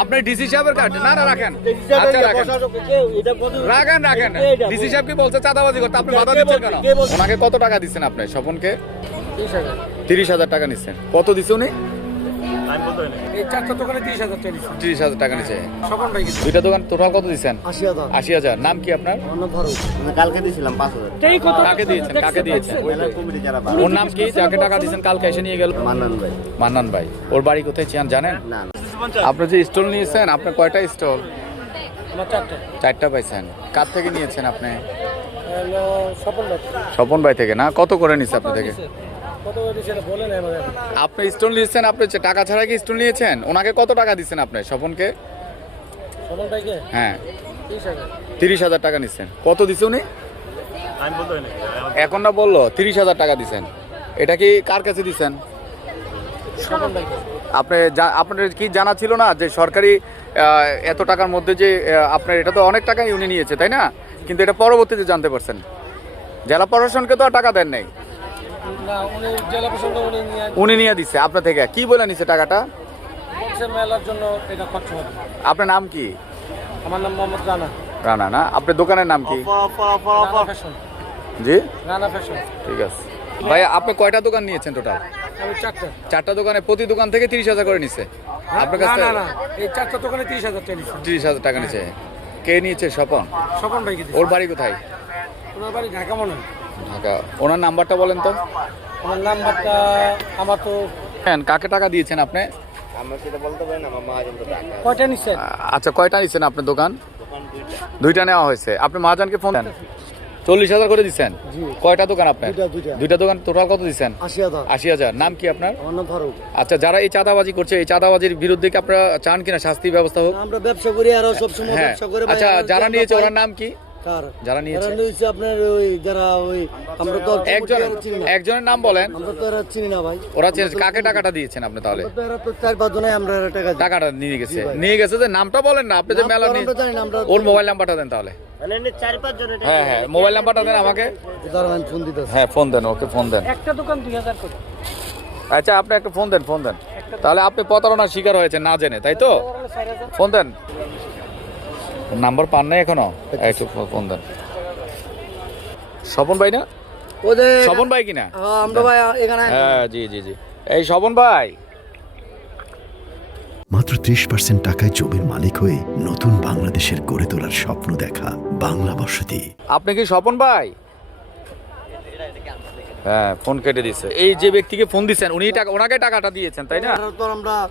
আপনি ডিসি সাহেবের কার্ড না না রাখেন, আচ্ছা রাখেন রাখেন রাখেন। ডিসি সাহেব কি বলছে চাঁদাবাজি করতে, আপনি বাধা দিচ্ছেন কেন? ওনাকে কত টাকা দিচ্ছেন আপনি? স্বপনকে 30,000 টাকা নিচ্ছেন। কত দিচ্ছে উনি? 30,000 টাকা নিচ্ছে। দুইটা দোকান টোটাল কত দিচ্ছেন? 80,000। নাম কি আপনার? কালকে দিয়েছিলাম 5,000। কাকে দিয়েছেন? কাকে দিয়েছেন? ওর নাম কি যাকে টাকা দিয়েছেন কালকে এসে নিয়ে গেল? মান্নান ভাই। মান্নান ভাই। ওর বাড়ি কোথায় চিয়ান জানেন? না আপনি যে স্টল নিয়েছেন, আপনার কয়টা স্টল? 4টা পাইছেন। কার থেকে নিয়েছেন আপনি? স্বপন ভাই থেকে না? কত করে নিচ্ছে আপনি থেকে? আপনি স্টল নিয়েছেন, আপনি টাকা ছাড়া কি স্টল নিয়েছেন? ওনাকে কত টাকা দিচ্ছেন আপনি স্বপনকে? হ্যাঁ 30,000 টাকা নিচ্ছেন। কত দিচ্ছে উনি? এখন না বললো 30,000 টাকা দিচ্ছেন। এটা কি কার কাছে দিচ্ছেন? আপনার কি জানা ছিল না যে সরকারি এত টাকার মধ্যে যে আপনার এটা তো অনেক টাকাই উনি নিয়েছে, তাই না? কিন্তু এটা পরবর্তীতে জানতে পারছেন। জেলা প্রশাসনকে তো আর টাকা দেন নাই, উনি নিয়ে দিচ্ছে আপনার থেকে। কি বলে নিচ্ছে টাকাটা? মেলার জন্য এটা খরচ হবে। আপনার নাম কি? আমার নাম মোহাম্মদ রানা। রানা না? আপনার দোকানের নাম কি? রানা ফ্যাশন। জি রানা ফ্যাশন। ঠিক আছে ভাই। আপনি কয়টা দোকান নিয়েছেন টোটাল? আমি 4টা। 4টা দোকানে প্রতি দোকান থেকে 30,000 করে নিচ্ছে আপনার কাছে? না এই 4টা দোকানে 30,000 টাকা নিচ্ছে। 30,000 টাকা নিচ্ছে। কে নিয়েছে? স্বপন। স্বপন ভাই কি দিচ্ছে? ওর বাড়ি কোথায়? ওনার বাড়ি ঢাকা মনে হয়। ঢাকা। ওনার নাম্বারটা বলেন তো। আমার নাম্বারটা আমার তো। কাকে টাকা দিয়েছেন আপনি? আমরা সেটা বলতে পারি না, আমার মহাজন তো টাকা। কয়টা নিচ্ছে? আচ্ছা কয়টা নিচ্ছেন আপনার দোকান? দোকান দুইটা নেওয়া হয়েছে। আপনি মহাজনকে ফোন দেন। 40,000 করে দিচ্ছেন। কয়টা দোকান আপনার? দুইটা দোকান টোটাল কত দিচ্ছেন? 80,000। নাম কি আপনার? আচ্ছা, যারা এই চাঁদাবাজি করছে, এই চাঁদাবাজির বিরুদ্ধে কি আপনারা চান কিনা শাস্তি ব্যবস্থা হোক? আমরা ব্যবসা করি আর সব সময় হ্যাঁ। ব্যবসা করে। আচ্ছা, যারা নিয়েছে ওনার নাম কি? যারা নিয়েছে আপনার ওই যারা ওই আমরা তো একজনের নাম বলেন। আমরা তো এরা চিনি না ভাই। ওরা চেনে। কাকে টাকাটা দিয়েছেন আপনি তাহলে? তো এরা তো 4-5 জনই আমরা টাকা দিই। টাকাটা নিয়ে গেছে। নিয়ে গেছে যে নামটা বলেন না আপনি যে মেলা নিয়ে। আমরা জানি না। আমরা ওর মোবাইল নাম্বারটা দেন তাহলে। মানে 4-5 জনের হ্যাঁ হ্যাঁ, মোবাইল নাম্বারটা দেন আমাকে। দাঁড়ান ফোন দিতেছি। হ্যাঁ ফোন দেন, ওকে ফোন দেন। একটা দোকান 2,000 করে। আচ্ছা আপনি একটা ফোন দেন, ফোন দেন। তাহলে আপনি প্রতারণার শিকার হয়েছেন না জেনে, তাই তো? ফোন দেন। নাম্বার পান নাই এখনো? একটু ফোন দেন। স্বপন ভাই না? ওদের স্বপন ভাই কিনা? আমরা ভাই এখানে। হ্যাঁ জি জি জি। এই স্বপন ভাই। মাত্র 30% টাকায় জমির মালিক হয়ে নতুন বাংলাদেশের গড়ে তোলার স্বপ্ন দেখা বাংলা বসতি। আপনি কি স্বপন ভাই? হ্যাঁ ফোন কেটে দিচ্ছে। এই যে ব্যক্তিকে ফোন দিচ্ছেন উনি ওনাকে টাকাটা দিয়েছেন, তাই না?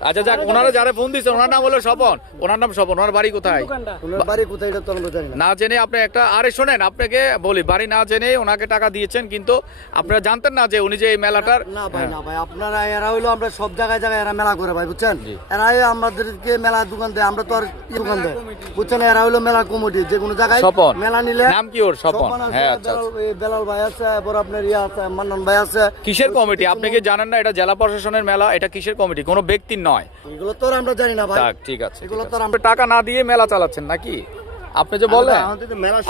আচ্ছা যাক, ওনারা যারা ফোন দিচ্ছেন ওনার নাম হলো স্বপন। ওনার নাম স্বপন। ওনার বাড়ি কোথায়? ওনার বাড়ি কোথায় এটা তো আমরা জানি না। না জেনে আপনি একটা, আরে শোনেন আপনাকে বলি, বাড়ি না জেনে ওনাকে টাকা দিয়েছেন, কিন্তু আপনারা জানতেন না যে উনি যে এই মেলাটার। না ভাই না ভাই, আপনারা এরা হইলো আমরা সব জায়গায় জায়গায় এরা মেলা করে ভাই, বুঝছেন? এরা আমাদেরকে মেলা দোকান দেয়, আমরা তো আর দোকান দেয়, বুঝছেন? এরা হইলো মেলা কমিটি, যে কোনো জায়গায় স্বপন মেলা নিলে। নাম কি ওর? স্বপন। হ্যাঁ আচ্ছা। বেলাল ভাই আছে, এরপর আপনার ইয়া আছে, মান্নান ভাই আছে। কিসের কমিটি আপনি কি জানেন না? এটা জেলা প্রশাসনের মেলা। এটা কিসের কমিটি? কোনো ব্যক্তির নয়। এগুলো তো আমরা জানি না ভাই। ঠিক আছে। এগুলো তো আপনি টাকা না দিয়ে মেলা চালাচ্ছেন নাকি? আপনি যে বললেন,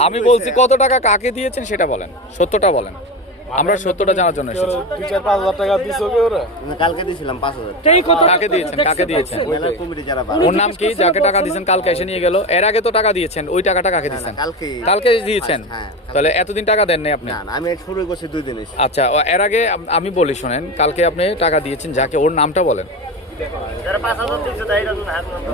আমি বলছি কত টাকা কাকে দিয়েছেন সেটা বলেন, সত্যটা বলেন। আমরা সত্যটা জানার জন্য এসেছি। 2-4-5,000 টাকা দিছো কি ওরা? কালকে দিয়েছিলাম 5,000। এই কথা কাকে দিয়েছেন? কাকে দিয়েছেন? মেলার কমিটি যারা ওর নাম কি যাকে টাকা দিয়েছেন কালকে এসে নিয়ে গেল? এর আগে তো টাকা দিয়েছেন, ওই টাকাটা কাকে দিয়েছেন? কালকে দিয়েছেন। হ্যাঁ। তাহলে এতদিন টাকা দেন নাই আপনি? না আমি শুরু করছি 2 দিন এসে। আচ্ছা, এর আগে আমি বলি শোনেন, কালকে আপনি টাকা দিয়েছেন যাকে, ওর নামটা বলেন।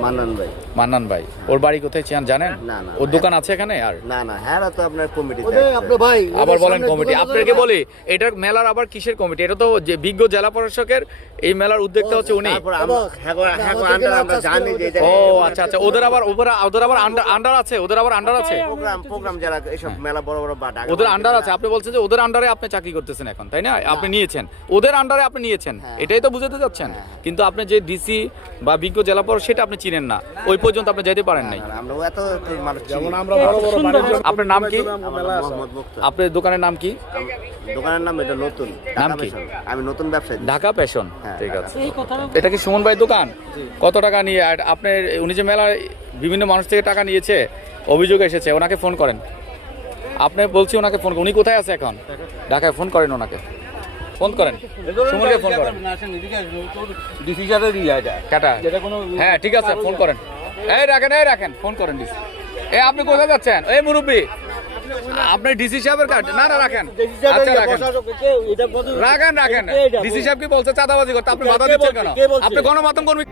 মান্নান ভাই। মান্নান ভাই। ওর বাড়ি কোথায় চিয়ান জানেন? না, না। ওর দোকান আছে এখানে? আর না হ্যাঁ তো আপনার কমিটি। আপনার ভাই আবার বলেন কমিটি। আপনাকে বলি, এটা মেলার আবার কিসের কমিটি? এটা তো যে বিজ্ঞ জেলা প্রশাসকের এই মেলার উদ্যোক্তা হচ্ছে উনি। আমরা জানি যে ও আচ্ছা আচ্ছা। ওদের আবার আন্ডার আছে? ওদের আবার আন্ডার আছে? প্রোগ্রাম যারা এইসব মেলা বড় বড় ওদের আন্ডার আছে। আপনি বলছেন যে ওদের আন্ডারে আপনি চাকরি করতেছেন এখন, তাই না? আপনি নিয়েছেন ওদের আন্ডারে, আপনি নিয়েছেন, এটাই তো বুঝাতে যাচ্ছেন। কিন্তু আপনি যে ডিসি বা বিজ্ঞ জেলা পরিষদ সেটা আপনি চিনেন না, ওই পর্যন্ত আপনি যেতে পারেন নাই। আমরা এত মানুষ যেমন আমরা বড় বড় বাণিজ্য। আপনার নাম কি? মোহাম্মদ মুক্তার। আপনার দোকানের নাম কি? দোকানের নাম এটা নতুন নাম ঢাকা কি? ফ্যাশন। আমি নতুন ব্যবসায়ী। ঢাকা ফ্যাশন। হ্যাঁ, ঠিক আছে। এই কথা এটা কি সুমন ভাই দোকান? কত টাকা নিয়ে? আর আপনার উনি যে মেলায় বিভিন্ন মানুষ থেকে টাকা নিয়েছে, অভিযোগ এসেছে, ওনাকে ফোন করেন। আপনি বলছি ওনাকে ফোন করেন। উনি কোথায় আছে এখন? ঢাকায়। ফোন করেন ওনাকে, ফোন করেন। সুমনকে ফোন করেন। কাটা। হ্যাঁ ঠিক আছে, ফোন করেন। এই রাখেন ফোন করেন ডিসি। আপনি কোথায় যাচ্ছেন? এই মুরব্বী, আপনি ডিসি সাহেবের কার্ড না রাখেন। আচ্ছা রাখেন। ডিসি সাহেব কি বলছে চাঁদাবাজি করতে? আপনি বাধা দিচ্ছেন কেন? আপনি গণমাধ্যম কর্মী।